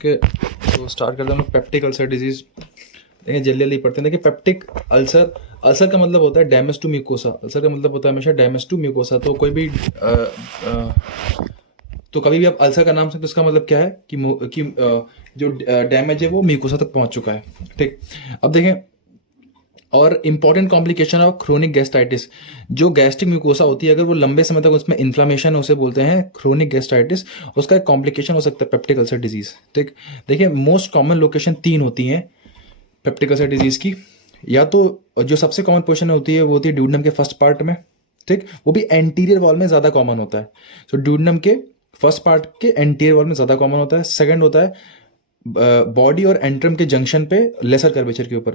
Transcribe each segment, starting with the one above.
Okay, तो start करते हैं हम लोग पेप्टिक अल्सर डिजीज। देखिए जल्दी जल्दी पढ़ते हैं। देखिए पेप्टिक अल्सर, अल्सर का मतलब होता है डैमेज टू म्यूकोसा। अल्सर का मतलब होता है हमेशा डैमेज टू म्यूकोसा। तो कोई भी तो कभी भी आप अल्सर का नाम सुनते तो इसका मतलब क्या है कि जो डैमेज है वो म्यूकोसा तक पहुंच चुका है। ठीक, अब देखें और important complication of chronic gastritis, जो गैस्ट्रिक म्यूकोसा होती है अगर वो लंबे समय तक उसमें इन्फ्लामेशन उसे बोलते हैं क्रोनिक गैस्ट्राइटिस, उसका एक कॉम्प्लिकेशन हो सकता है पेप्टिक अल्सर डिजीज। ठीक, देखिए मोस्ट कॉमन लोकेशन 3 होती हैं पेप्टिक अल्सर डिजीज की। या तो जो सबसे कॉमन पोजिशन होती है वो होती है ड्यूडेनम के फर्स्ट पार्ट में। ठीक, वो भी एंटीरियर वॉल में ज्यादा कॉमन होता है। तो ड्यूडेनम के फर्स्ट पार्ट के एंटीरियर वॉल में ज्यादा कॉमन होता है। सेकंड होता है बॉडी और एंट्रम के जंक्शन पे, लेसर कर्वेचर के ऊपर,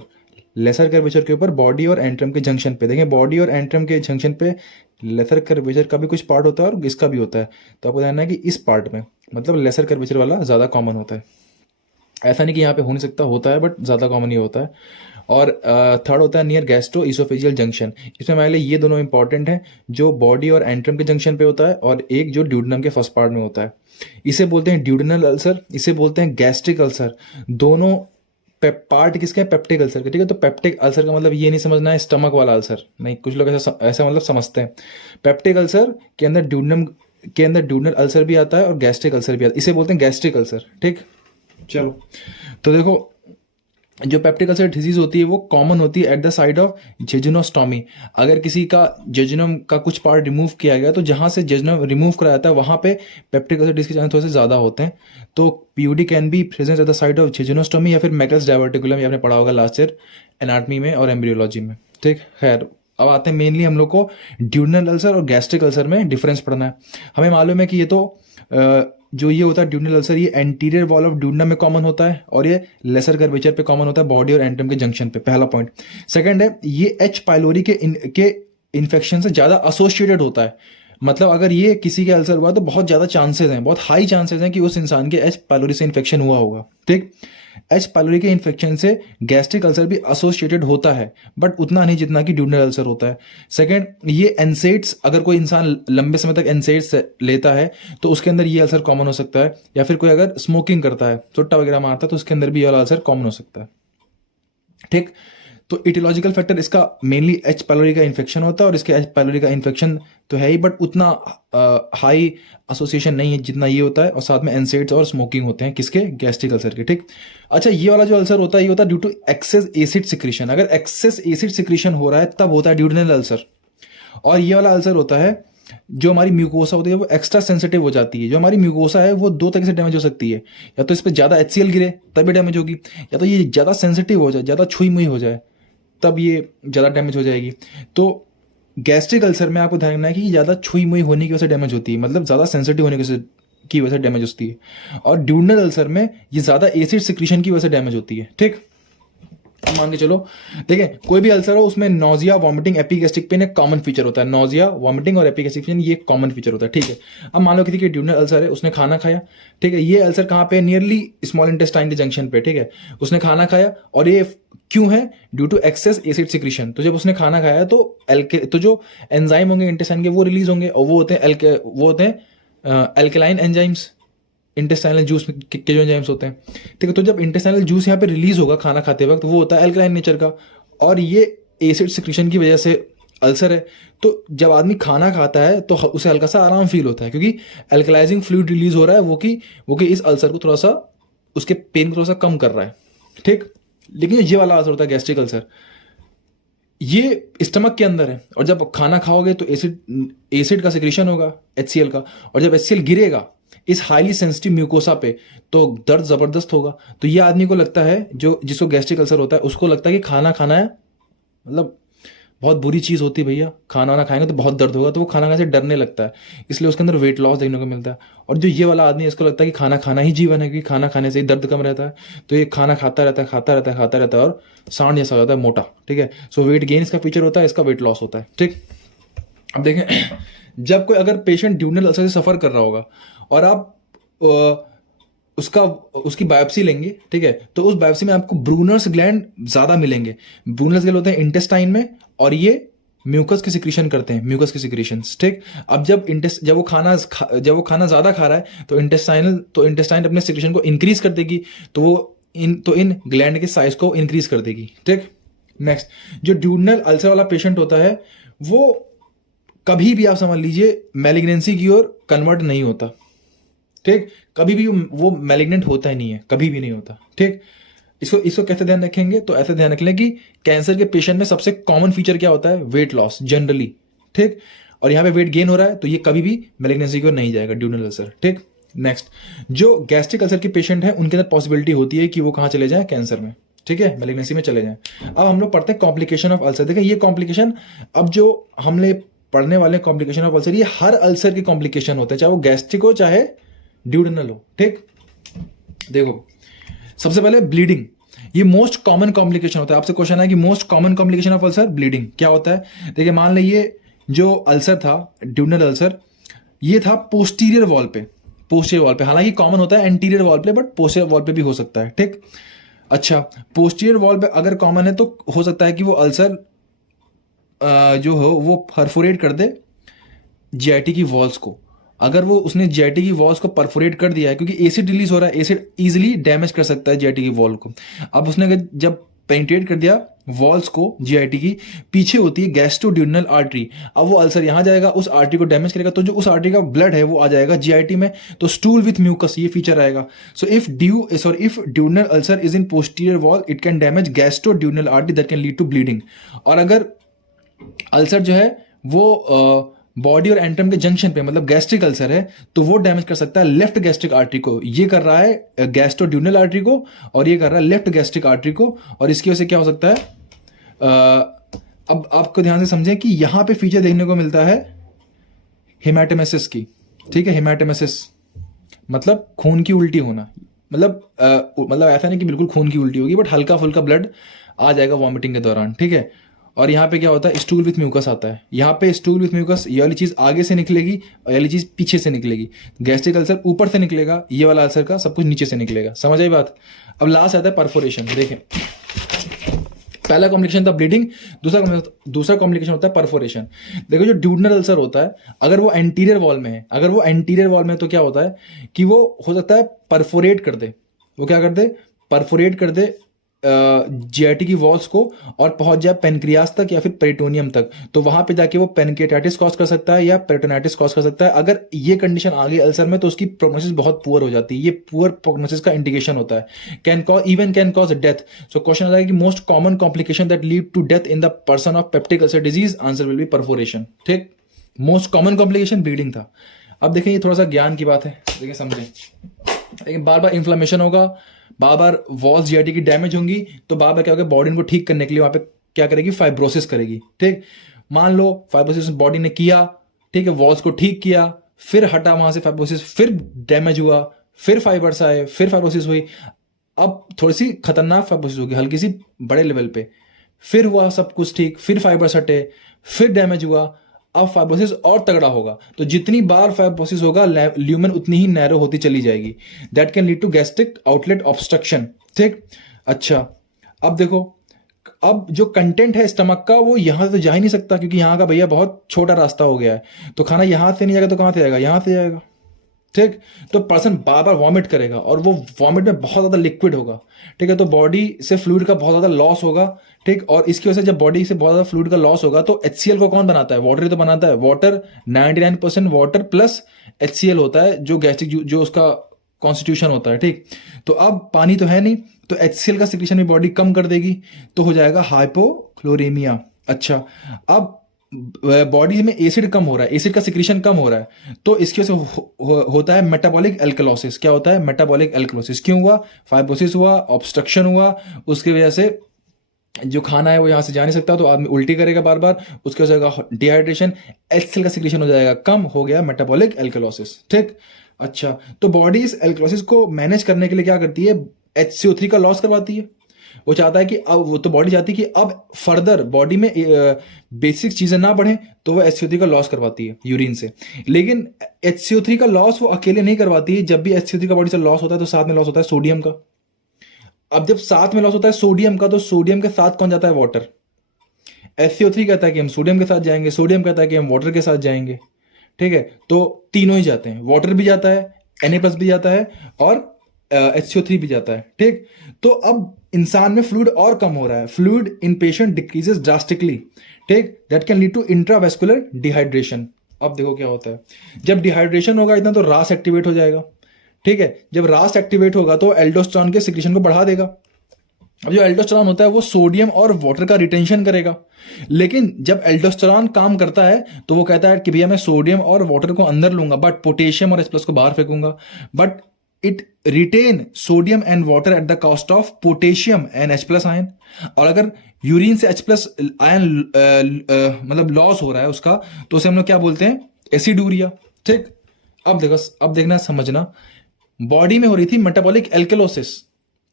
लेसर कर्वेचर के ऊपर बॉडी और एंट्रम के जंक्शन पे। देखें बॉडी और एंट्रम के जंक्शन पे लेसर कर्वेचर का भी कुछ पार्ट होता है और इसका भी होता है। तो आपको ध्यान है कि इस पार्ट में मतलब लेसर कर्वेचर वाला ज़्यादा कॉमन होता है। ऐसा नहीं कि यहाँ पे हो नहीं सकता, होता है बट ज़्यादा कॉमन ही होता है। और थर्ड होता है नियर गैस्ट्रो इसोफेजियल जंक्शन। इसमें हमारे लिए ये दोनों इंपॉर्टेंट हैं, जो बॉडी और एंट्रम के जंक्शन पे होता है और एक जो ड्यूडेनम के फर्स्ट पार्ट में होता है। इसे बोलते हैं ड्यूडेनल अल्सर, इसे बोलते हैं गैस्ट्रिक अल्सर। दोनों पार्ट किसके हैं? पेप्टिक अल्सर के। ठीक है, तो पेप्टिक अल्सर का मतलब ये नहीं समझना है स्टमक वाला अल्सर, नहीं, कुछ लोग ऐसा मतलब समझते हैं। पेप्टिक अल्सर के अंदर ड्यूडेनल अल्सर भी आता है और गैस्ट्रिक अल्सर भी आता है, इसे बोलते हैं गैस्ट्रिक अल्सर। ठीक, चलो तो देखो जो पेप्टिक अल्सर डिजीज होती है वो कॉमन होती है एट द साइड ऑफ जेजुनोस्टॉमी। अगर किसी का जेजुनम का कुछ पार्ट रिमूव किया गया तो जहां से जेजुनम रिमूव कराया जाता है वहां पे पेप्टिक अल्सर डिजीज के चांस थोड़े से ज्यादा होते हैं। तो PUD can be present at the side of jejunostomy या फिर मैकल्स डायवर्टिकुलम, ये आपने पढ़ा होगा लास्ट ईयर एनाटमी में और एम्ब्रियोलॉजी में। ठीक, खैर अब आते हैं मेनली हम लोग को ड्यूडेनल अल्सर और गैस्ट्रिक अल्सर में डिफरेंस पढ़ना है। हमें मालूम है कि ये तो जो ये होता है ड्यूडेनल अल्सर, ये एंटीरियर वॉल ऑफ ड्यूडेनम में कॉमन होता है और ये लेसर कर्वेचर पे कॉमन होता है बॉडी और एंट्रम के जंक्शन पे, पहला पॉइंट। सेकंड है ये एच पाइलोरी के इन्फेक्शन से ज्यादा एसोसिएटेड होता है। मतलब अगर ये किसी के अल्सर हुआ तो बहुत ज्यादा चांसेस हैं, बहुत हाई चांसेस हैं कि उस इंसान के एच पाइलोरी से इन्फेक्शन हुआ होगा। ठीक, एच पाइलोरी के इन्फेक्शन से गैस्ट्रिक अल्सर भी एसोसिएटेड होता है बट उतना नहीं जितना कि ड्यूडेनल अल्सर होता है। सेकंड, ये एनसेड्स, अगर कोई इंसान लंबे समय तक एनसेड्स लेता है तो उसके अंदर ये अल्सर कॉमन हो सकता है। या फिर कोई अगर स्मोकिंग करता है, चुट्टा वगैरह मारता है तो उसके अंदर भी ये वाला अल्सर कॉमन हो सकता है। ठीक, तो इटियोलॉजिकल फैक्टर इसका मेनली एच पाइलोरी का इन्फेक्शन होता है और इसके एच पाइलोरी का इन्फेक्शन तो है ही बट उतना हाई एसोसिएशन नहीं है जितना ये होता है। और साथ में एनसेड्स और स्मोकिंग होते हैं किसके? गैस्ट्रिक अल्सर के। ठीक, अच्छा ये वाला जो अल्सर होता है ये होता है due to excess acid secretion. अगर एक्सेस एसिड सिक्रीशन हो रहा है तब होता है ड्यूडेनल अल्सर। और ये वाला अल्सर होता है जो हमारी म्यूकोसा होती है वो एक्स्ट्रा सेंसिटिव हो जाती है। जो हमारी म्यूकोसा है वो दो तरह से डैमेज हो सकती है, या तो इस पर ज्यादा HCl गिरे तभी डैमेज होगी, या तो ये ज्यादा सेंसिटिव हो जाए, ज्यादा छुई मुई हो जाए तब ये ज्यादा डैमेज हो जाएगी। तो गैस्ट्रिक अल्सर में आपको ध्यान रखना है कि ज्यादा छुई मुई होने की वजह से डैमेज होती है, मतलब ज्यादा सेंसिटिव होने की वजह से डैमेज होती है। और ड्यूडेनल अल्सर में ये ज्यादा एसिड सिक्रीशन की वजह से डैमेज होती है। ठीक, मान के चलो देखें कोई भी अल्सर हो उसमें नोजिया, वॉमिटिंग, एपिगैस्ट्रिक पेन एक कॉमन फीचर होता है। नोजिया, वॉमिटिंग और एपिगैस्ट्रिक पेन ये कॉमन फीचर होता है। ठीक है, अब मान लो किसी के ड्यूडेनल अल्सर है, उसने खाना खाया। ठीक है, ये अल्सर कहाँ पे? नियरली स्मॉल इंटेस्टाइन के जंक्शन पे। ठीक है, उसने खाना खाया और ये क्यों है? Due to excess acid secretion. तो जब उसने खाना खाया तो जो एंजाइम होंगे इंटेस्टाइन के वो रिलीज होंगे और वो होते हैं एल्केलाइन एंजाइम्स, इंटेस्टाइनल जूस के जो एंजाइम्स होते हैं। ठीक है, तो जब इंटेस्टाइनल जूस यहाँ पे रिलीज होगा खाना खाते वक्त वो होता है एल्कलाइन नेचर का, और ये एसिड सिक्रीशन की वजह से अल्सर है। तो जब आदमी खाना खाता है तो उसे हल्का सा आराम फील होता है क्योंकि एल्कलाइजिंग फ्लूइड रिलीज हो रहा है वो कि इस अल्सर को थोड़ा सा, उसके पेन को थोड़ा सा कम कर रहा है। ठीक, लेकिन ये वाला अल्सर होता है गैस्ट्रिक अल्सर, ये स्टमक के अंदर है और जब खाना खाओगे तो एसिड का सिक्रीशन होगा, HCl का, और जब HCl गिरेगा इस हाईली सेंसिटिव म्यूकोसा पे तो दर्द जबरदस्त होगा। तो ये आदमी को लगता है, जो जिसको गैस्ट्रिक अल्सर होता है उसको लगता है कि खाना खाना है मतलब बहुत बुरी चीज होती है भैया, खाना वाना खाएंगे तो बहुत दर्द होगा, तो वो खाना खाने से डरने लगता है, इसलिए उसके अंदर वेट लॉस देखने को मिलता है। और जो ये वाला आदमी है इसको लगता है कि खाना खाना ही जीवन है, क्योंकि खाना खाने से ही दर्द कम रहता है, तो ये खाना खाता रहता है और सांड जैसा हो जाता है मोटा। ठीक है, सो वेट गेन इसका फीचर होता है, इसका वेट लॉस होता है। ठीक, अब देखें जब कोई अगर पेशेंट ड्यूडेनल अल्सर से सफर कर रहा होगा और आप उसकी बायोप्सी लेंगे, ठीक है, तो उस बायोप्सी में आपको ब्रूनर्स ग्लैंड ज्यादा मिलेंगे। ब्रूनर्स ग्लैंड होते हैं इंटेस्टाइन में और ये म्यूकस की सिक्रीशन करते हैं, म्यूकस की सिक्रीशन, ठीक। अब जब वो खाना ज्यादा खा रहा है तो इंटेस्टाइन अपने सिक्रीशन को इंक्रीज कर देगी, तो वो इन ग्लैंड के साइज को इंक्रीज कर देगी, ठीक। नेक्स्ट, जो ड्यूडनल अल्सर वाला पेशेंट होता है वो कभी भी आप समझ लीजिए मैलिग्नेंसी की ओर कन्वर्ट नहीं होता, ठीक। कभी भी वो मैलिग्नेंट होता ही नहीं है, कभी भी नहीं होता, ठीक। इसको कैसे ध्यान रखेंगे, तो ऐसे ध्यान रख लें कि कैंसर के पेशेंट में सबसे कॉमन फीचर क्या होता है, वेट लॉस जनरली, ठीक। और यहाँ पे वेट गेन हो रहा है तो ये कभी भी मैलिग्नेंसी की ओर नहीं जाएगा, ड्यूडनल अल्सर, ठीक। नेक्स्ट, जो गैस्ट्रिक अल्सर के पेशेंट हैं उनके अंदर पॉसिबिलिटी होती है कि वो कहाँ चले जाए, कैंसर में, ठीक है, मैलिग्नेंसी में चले जाएं। अब हम लोग पढ़ते हैं कॉम्प्लिकेशन ऑफ अल्सर। देखिए ये कॉम्प्लिकेशन, अब जो हमने पढ़ने वाले कॉम्प्लिकेशन ऑफ अल्सर, ये हर अल्सर की कॉम्प्लिकेशन होते हैं, चाहे वो गैस्ट्रिक हो चाहे ड्यूडनल हो, ठीक। देखो सबसे पहले ब्लीडिंग, ये मोस्ट कॉमन कॉम्प्लिकेशन होता है। आपसे क्वेश्चन है कि most common complication of ulcer bleeding क्या होता है। देखिए मान लीजिए जो अल्सर था, ड्यूडनल अल्सर, ये था पोस्टीरियर वॉल पे, हालांकि कॉमन होता है एंटीरियर वॉल पे, बट पोस्टीरियर वॉल पे भी हो सकता है, ठीक। अच्छा, पोस्टीरियर वॉल पे अगर कॉमन है तो हो सकता है कि वो अल्सर जो हो वो परफोरेट कर दे जीआईटी की वॉल्स को। अगर वो उसने जीआईटी की वॉल्स को परफोरेट कर दिया है, क्योंकि एसिड रिलीज हो रहा है, एसिड इजीली डैमेज कर सकता है जीआईटी की वॉल को। अब उसने जब पेनिट्रेट कर दिया वॉल्स को, जीआईटी की पीछे होती है गैस्ट्रोड्यूडनल आर्टरी, अब वो अल्सर यहां जाएगा, उस आर्टरी को डैमेज करेगा, तो जो उस आर्टरी का ब्लड है वो आ जाएगा जीआईटी में, तो स्टूल विथ म्यूकस ये फीचर आएगा। So if duodenal ulcer is in posterior wall, it can damage gastroduodenal artery, that can lead to bleeding. और अगर अल्सर जो है वो बॉडी और एंट्रम के जंक्शन पे, मतलब गैस्ट्रिक अल्सर है, तो वो डैमेज कर सकता है लेफ्ट गैस्ट्रिक आर्टरी को। ये कर रहा है गैस्ट्रोड्यूडनल आर्टरी को, और ये कर रहा है लेफ्ट गैस्ट्रिक आर्टरी को, और इसकी वजह से क्या हो सकता है, अब आपको ध्यान से समझें कि यहां पे फीचर देखने को मिलता है हेमाटेमेसिस की, ठीक है। हेमाटेमेसिस मतलब खून की उल्टी होना, मतलब ऐसा नहीं कि बिल्कुल खून की उल्टी होगी, बट हल्का फुल्का ब्लड आ जाएगा वॉमिटिंग के दौरान, ठीक है। और यहाँ पे क्या होता है, स्टूल विथ म्यूकस आता है। यहाँ पे स्टूल विथ म्यूकस, ये वाली चीज आगे से निकलेगी और ये वाली चीज पीछे से निकलेगी। गैस्ट्रिक अल्सर ऊपर से निकलेगा, ये वाला अल्सर का सब कुछ नीचे से निकलेगा। समझ आई बात। अब लास्ट आता है परफोरेशन। देखें पहला कॉम्प्लिकेशन था ब्लीडिंग, दूसरा कॉम्प्लिकेशन होता है परफोरेशन। देखो जो ड्यूडनल अल्सर होता है, अगर वो एंटीरियर वॉल में है, तो क्या होता है कि वो हो सकता है परफोरेट कर दे, वो क्या कर दे, परफोरेट कर दे जीआईटी की वॉल्स को और पहुंच जाए पेनक्रियास तक या फिर पेरिटोनियम तक, तो वहां पे जाके वो पेनक्रियाटाइटिस कॉज कर सकता है या पेरिटोनाइटिस कॉज कर सकता है। अगर ये कंडीशन आ गई अल्सर में तो उसकी प्रोग्नोसिस बहुत पुअर हो जाती है। ये पुअर प्रोग्नोसिस का इंडिकेशन होता है, can cause death. So question आता है कि most common complication that lead to death in the person of peptic ulcer disease, answer will be perforation, ठीक। मोस्ट कॉमन कॉम्प्लिकेशन ब्लीडिंग था। अब देखें ये थोड़ा सा ज्ञान की बात है, देखिए समझें। लेकिन बार बार इन्फ्लेमेशन होगा, बार बार वॉल्स जीआईटी की डैमेज होंगी, तो बार बार क्या होगा, बॉडी इनको ठीक करने के लिए वहां पे क्या करेगी, फाइब्रोसिस करेगी, ठीक। मान लो फाइब्रोसिस बॉडी ने किया, ठीक है, वॉल्स को ठीक किया, फिर हटा वहां से फाइब्रोसिस, फिर डैमेज हुआ, फिर फाइबर्स आए, फिर फाइब्रोसिस हुई। अब थोड़ी सी खतरनाक फाइब्रोसिस होगी, हल्की सी बड़े लेवल पे, फिर हुआ सब कुछ ठीक, फिर फाइबर्स हटे, फिर डैमेज हुआ, अब फाइब्रोसिस और तगड़ा होगा। तो जितनी बार फाइब्रोसिस होगा ल्यूमेन उतनी ही नैरो होती चली जाएगी, that can lead to gastric outlet obstruction, ठीक। अच्छा अब देखो, अब जो कंटेंट है स्टमक का वो यहां से तो जा ही नहीं सकता, क्योंकि यहां का भैया बहुत छोटा रास्ता हो गया है, तो खाना यहां से नहीं जाएगा तो कहां से जाएगा, यहां से जाएगा, ठीक। तो पर्सन बार बार वॉमिट करेगा और वो वॉमिट में बहुत ज्यादा लिक्विड होगा, ठीक है, तो बॉडी से फ्लूइड का बहुत ज्यादा लॉस होगा, ठीक। और इसकी वजह से जब बॉडी से बहुत ज्यादा फ्लूइड का लॉस होगा तो HCl को कौन बनाता है, वाटर ही तो बनाता है। वाटर 99% वाटर प्लस HCl होता है, जो गैस्ट्रिक जो उसका कॉन्स्टिट्यूशन होता है, ठीक। तो अब पानी तो है नहीं, तो HCl का सिक्रीशन भी बॉडी कम कर देगी, तो हो जाएगा हाइपोक्लोरेमिया। अच्छा अब बॉडी में एसिड कम हो रहा है, एसिड का सिक्रीशन कम हो रहा है, तो इसकी वजह से होता है मेटाबॉलिक एल्कलोसिस। क्या होता है, मेटाबॉलिक एल्कलोसिस। क्यों हुआ, फाइब्रोसिस हुआ, ऑब्स्ट्रक्शन हुआ, उसकी वजह से जो खाना है वो यहां से जा नहीं सकता, तो आदमी उल्टी करेगा बार बार, उसके वजह से डिहाइड्रेशन, HCl का सिक्रीशन हो जाएगा कम, हो गया मेटाबॉलिक एल्कलोसिस, ठीक। अच्छा तो बॉडी इस एल्कलोसिस को मैनेज करने के लिए क्या करती है, HCO3 का लॉस करवाती है। वो चाहता है कि अब वो तो बॉडी चाहती है कि अब फर्दर बॉडी में बेसिक चीजें ना बढ़े, तो वो HCO3 का लॉस करवाती है यूरिन से। लेकिन HCO3 का लॉस वो अकेले नहीं करवाती है, जब भी HCO3 का बॉडी से लॉस होता है तो साथ में लॉस होता है सोडियम का। अब जब साथ में लॉस होता है सोडियम का, तो सोडियम के साथ कौन जाता है, वाटर। HCO3 कहता है कि हम सोडियम के साथ जाएंगे, सोडियम कहता है कि हम वाटर के साथ जाएंगे, ठीक है। तो तीनों ही जाते हैं, वाटर भी जाता है, Na+ भी जाता है, और HCO3 भी जाता है, ठीक। तो अब इंसान में फ्लूइड और कम हो रहा है, fluid in patient decreases drastically, ठीक। That can lead to intravascular dehydration. अब देखो क्या होता है, जब डिहाइड्रेशन होगा इतना तो रास एक्टिवेट हो जाएगा, ठीक है। जब रास एक्टिवेट होगा तो एल्डोस्टेरोन के सिक्रीशन को बढ़ा देगा। अब जो एल्डोस्टेरोन होता है वो सोडियम और वाटर का रिटेंशन करेगा, लेकिन जब एल्डोस्टेरोन काम करता है तो वो कहता है कि भैया मैं सोडियम और वाटर को अंदर लूंगा बट पोटेशियम और H+ को बाहर फेंकूंगा, but it retain sodium and water at the cost of potassium and H+ ion. और अगर यूरिन से H+ आयन मतलब लॉस हो रहा है उसका, तो उसे हम लोग क्या बोलते हैं, एसिडूरिया, ठीक। अब देखो, अब देखना समझना, बॉडी में हो रही थी मेटाबॉलिक एल्कलोसिस,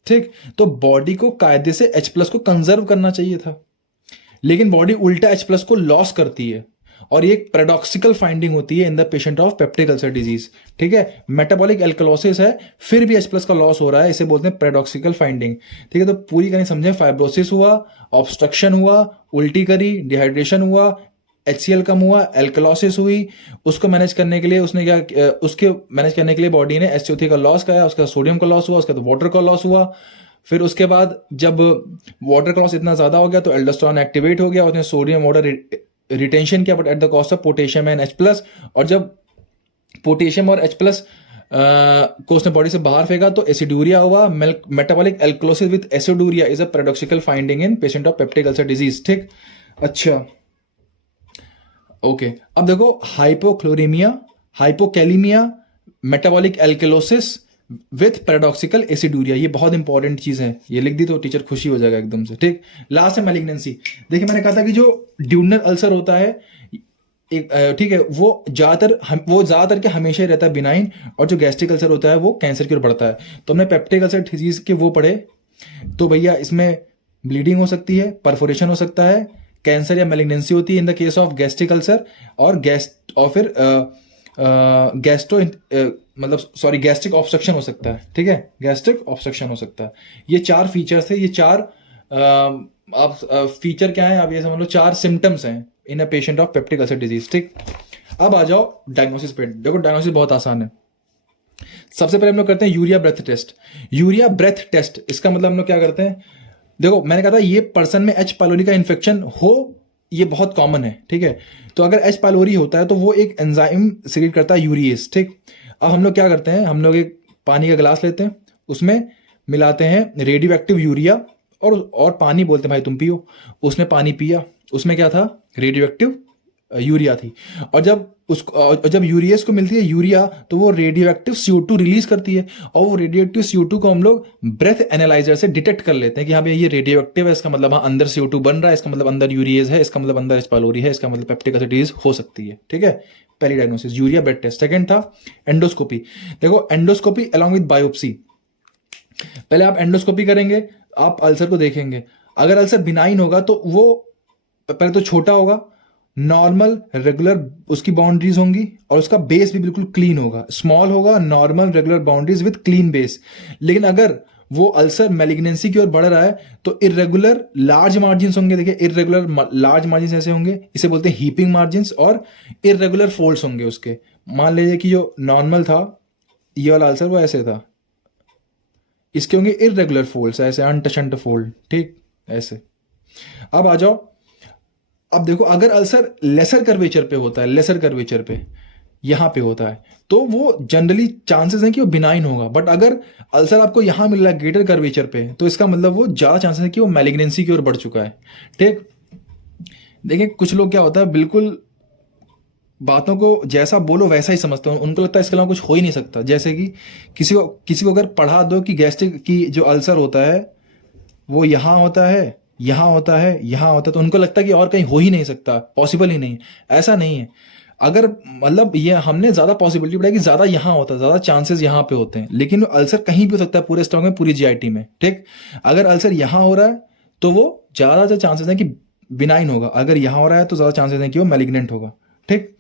ठीक। तो बॉडी को कायदे से H+ को कंजर्व करना चाहिए था, लेकिन बॉडी उल्टा H+ को लॉस करती है, और ये एक पैराडॉक्सिकल फाइंडिंग होती है in the patient of peptic ulcer disease, ठीक है। मेटाबॉलिक एल्कलोसिस है, फिर भी H+ का लॉस हो रहा है, इसे बोलते हैं पैराडॉक्सिकल फाइंडिंग, ठीक है। तो पूरी कहानी समझे, फाइब्रोसिस हुआ, ऑब्स्ट्रक्शन हुआ, उल्टी करी, डिहाइड्रेशन हुआ, HCl कम हुआ, एल्कलोसिस हुई, उसको मैनेज करने के लिए उसने क्या, उसके मैनेज करने के लिए बॉडी ने HCO3 का लॉस कराया, उसका सोडियम का लॉस हुआ, उसका तो वाटर का लॉस हुआ। फिर उसके बाद जब वाटर का लॉस इतना ज्यादा हो गया तो एल्डोस्टेरोन एक्टिवेट हो गया, उसने सोडियम वाटर रिटेंशन किया but at the cost of potassium and H+। और जब पोटेशियम और H+ को उसने बॉडी से बाहर फेंका तो एसिडूरिया हुआ। Metabolic alkalosis with aciduria is a paradoxical finding in patient of peptic ulcer disease, ठीक। अच्छा, ओके। अब देखो, hypochloremia, hypokalemia, metabolic alkalosis with paradoxical aciduria, ये बहुत इंपॉर्टेंट चीज है, ये लिख दी तो टीचर खुशी हो जाएगा एकदम से, ठीक। लास्ट है मैलिग्नेंसी। देखिए मैंने कहा था कि जो ड्यूडनल अल्सर होता है, ठीक है, वो ज्यादातर के हमेशा ही रहता है बिनाइन, और जो गैस्ट्रिक अल्सर होता है वो कैंसर की ओर बढ़ता है। तो हमने पेप्टिक अल्सर डिजीज के वो पढ़े, तो भैया इसमें ब्लीडिंग हो सकती है, परफोरेशन हो सकता है, कैंसर या मैलिग्नेंसी होती है in the case of gastric ulcer, और फिर गैस्ट्रिक ऑब्स्ट्रक्शन हो सकता है, ठीक है, गैस्ट्रिक ऑब्स्ट्रक्शन हो सकता है। ये 4 फीचर्स थे, ये 4 आप फीचर क्या है, आप ये समझ लो 4 सिम्टम्स हैं in a patient of peptic ulcer disease, ठीक। अब आ जाओ डायग्नोसिस पे। देखो डायग्नोसिस बहुत आसान है। सबसे पहले हम लोग करते हैं urea breath test. Urea breath test, इसका मतलब हम लोग क्या करते हैं, देखो मैंने कहा था ये पर्सन में H. पाइलोरी का इन्फेक्शन हो, ये बहुत कॉमन है, ठीक है। तो अगर H. पाइलोरी होता है तो वो एक एंजाइम सिक्रीट करता है यूरिएज, ठीक। अब हम लोग क्या करते हैं, हम लोग एक पानी का गिलास लेते हैं, उसमें मिलाते हैं रेडियो एक्टिव यूरिया, और पानी बोलते हैं भाई तुम पियो। उसने पानी पिया, उसमें क्या था, रेडियो एक्टिव यूरिया थी। और जब यूरियस को मिलती है यूरिया, तो वो रेडियो एक्टिव CO2 रिलीज करती है, और वो रेडियो एक्टिव CO2 को हम लोग ब्रेथ एनालाइजर से डिटेक्ट कर लेते हैं कि हाँ भाई ये रेडियो एक्टिव है, इसका मतलब हाँ अंदर CO2 बन रहा है, इसका मतलब अंदर यूरियस है, इसका मतलब अंदर H. पाइलोरी है, इसका मतलब पेप्टिक अल्सर डिजीज हो सकती है, ठीक है। पहली diagnosis urea breath test. Second था एंडोस्कोपी। देखो एंडोस्कोपी अलॉन्ग विद बायोप्सी। पहले आप एंडोस्कोपी करेंगे, आप अल्सर को देखेंगे। अगर अल्सर बिनाइन होगा तो वो पहले तो छोटा होगा, नॉर्मल रेगुलर उसकी बाउंड्रीज होंगी, और उसका बेस भी बिल्कुल क्लीन होगा, स्मॉल होगा, normal regular boundaries with clean base. लेकिन अगर वो अल्सर मैलिग्नेंसी की ओर बढ़ रहा है तो इरेगुलर लार्ज मार्जिन होंगे। देखिए इरेगुलर लार्ज मार्जिन ऐसे होंगे, इसे बोलते हैं हीपिंग मार्जिन, और इरेगुलर फोल्ड्स होंगे उसके। मान लीजिए कि जो नॉर्मल था ये वाला अल्सर वो ऐसे था, इसके होंगे इरेगुलर फोल्ड्स, ऐसे अनटचंट फोल्ड, ठीक ऐसे। अब आ जाओ, अब देखो अगर अल्सर लेसर कर्वेचर पे होता है, लेसर कर्वेचर पे यहां पे होता है, तो वो जनरली चांसेस हैं कि वो बिनाइन होगा। बट अगर अल्सर आपको यहां मिल रहा है ग्रेटर कर्वेचर पे, तो इसका मतलब वो ज्यादा चांसेस है कि वो मैलिग्नेंसी की ओर बढ़ चुका है, ठीक। देखिए कुछ लोग क्या होता है, बिल्कुल बातों को जैसा बोलो वैसा ही समझते हैं, उनको लगता है इसके अलावा कुछ हो ही नहीं सकता। जैसे कि किसी को अगर पढ़ा दो कि गैस्ट्रिक की जो अल्सर होता है वो यहां होता है, यहां होता है, यहां होता है, तो उनको लगता है कि और कहीं हो ही नहीं सकता, पॉसिबल ही नहीं। ऐसा नहीं है। अगर मतलब ये हमने ज्यादा पॉसिबिलिटी बढ़ाई कि ज्यादा यहां होता है, ज्यादा चांसेस यहां पे होते हैं, लेकिन अल्सर कहीं भी हो सकता है पूरे स्टमक में, पूरी GIT में, ठीक। अगर अल्सर यहां हो रहा है तो वो ज्यादा चांसेस है कि बिनाइन होगा, अगर यहां हो रहा है तो ज्यादा चांसेस है कि वो मैलिग्नेंट होगा, ठीक।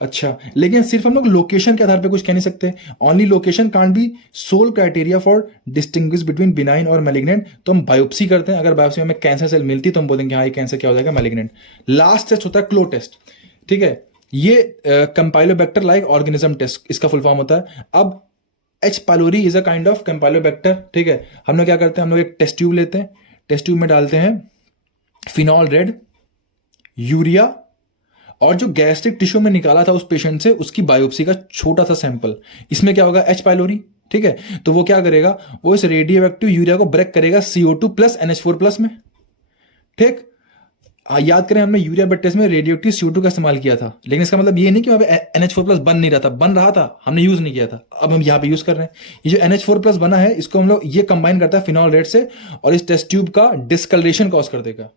अच्छा, लेकिन सिर्फ हम लोग लोकेशन के आधार पे कुछ कह नहीं सकते। Only location can't be sole criteria for distinguish between benign और मैलिग्नेंट। तो हम बायोप्सी करते हैं, अगर बायोप्सी में हमें कैंसर सेल मिलती तो हम बोलेंगे हाँ ये कैंसर क्या हो जाएगा, मैलिग्नेंट। लास्ट टेस्ट होता है क्लो टेस्ट, ठीक है, ये कंपाइलोबैक्टर लाइक ऑर्गेनिज्म टेस्ट इसका फुल फॉर्म होता है। अब H pylori is a kind of campylobacter, ठीक है। हम लोग क्या करते हैं, हम लोग एक टेस्ट ट्यूब लेते हैं, टेस्ट ट्यूब में डालते हैं फिनॉल रेड, यूरिया, और जो गैस्ट्रिक टिश्यू में निकाला था उस पेशेंट से उसकी बायोप्सी का छोटा सा सैंपल, इसमें क्या होगा, एच पाइलोरी, ठीक है। तो वो क्या करेगा, वो इस रेडियो एक्टिव यूरिया को ब्रेक करेगा CO2 प्लस NH4 प्लस में, ठीक। याद करें हमने यूरिया ब्लड टेस्ट में रेडियो एक्टिव CO2 का इस्तेमाल किया था, लेकिन इसका मतलब ये नहीं कि वहां पे NH4 प्लस बन नहीं रहा था, बन रहा था, हमने यूज नहीं किया था, अब हम यहाँ पे यूज कर रहे हैं। ये जो NH4 प्लस बना है इसको हम लोग ये कंबाइन करता है फिनॉल रेड से, और इस टेस्ट ट्यूब का डिस्कलरेशन कॉज कर देगा,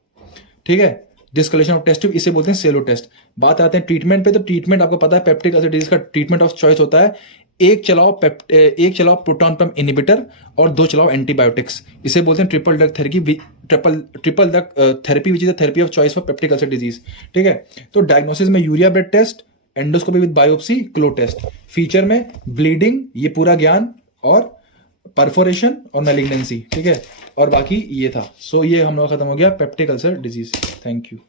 ठीक है। डिस्कलेशन ऑफ टेस्ट ट्यूब, इसे बोलते हैं सेलो टेस्ट। बात आते हैं ट्रीटमेंट पे, तो ट्रीटमेंट आपको पता है पेप्टिक अल्सर डिजीज का ट्रीटमेंट ऑफ चॉइस होता है एक चलाओ प्रोटॉन पंप इनहिबिटर और 2 चलाओ एंटीबायोटिक्स, इसे बोलते हैं triple drug therapy, triple drug therapy which is the therapy of choice for peptic ulcer disease, ठीक है। तो डायग्नोसिस में urea blood test, endoscopy with biopsy, CLO test. Feature में ब्लीडिंग, ये पूरा ज्ञान, और परफोरेशन और मैलिग्नेंसी, ठीक है, और बाकी ये था। सो ये हम लोग खत्म हो गया peptic ulcer disease. Thank you.